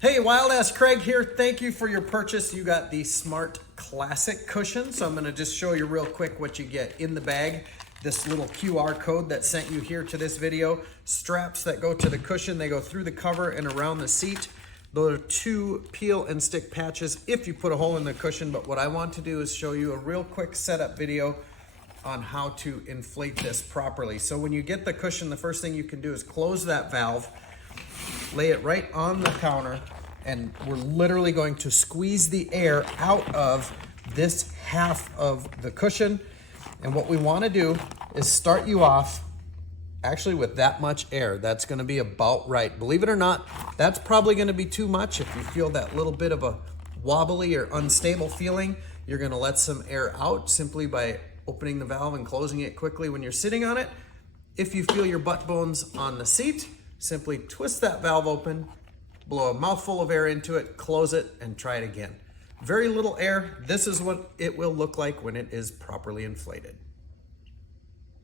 Hey, Wild Ass Craig here. Thank you for your purchase. You got the Smart Classic cushion. So I'm gonna just show you real quick what you get in the bag. This little QR code that sent you here to this video. Straps that go to the cushion. They go through the cover and around the seat. Those are 2 peel and stick patches if you put a hole in the cushion. But what I want to do is show you a real quick setup video on how to inflate this properly. So when you get the cushion, the first thing you can do is close that valve, lay it right on the counter, and we're literally going to squeeze the air out of this half of the cushion. And what we want to do is start you off actually with that much air. That's going to be about right. Believe it or not, that's probably going to be too much. If you feel that little bit of a wobbly or unstable feeling, you're going to let some air out simply by opening the valve and closing it quickly when you're sitting on it. If you feel your butt bones on the seat, simply twist that valve open, blow a mouthful of air into it, close it, and try it again. Very little air. This is what it will look like when it is properly inflated.